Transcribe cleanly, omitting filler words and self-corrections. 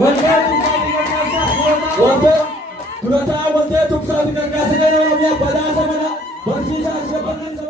Waldaa Tumsaa fi Gargaarsaa Fudhataa Waldaa Tumsaa fi Gargaarsa Oromiyaa badhaasa mana barsiisaa Shabbannaa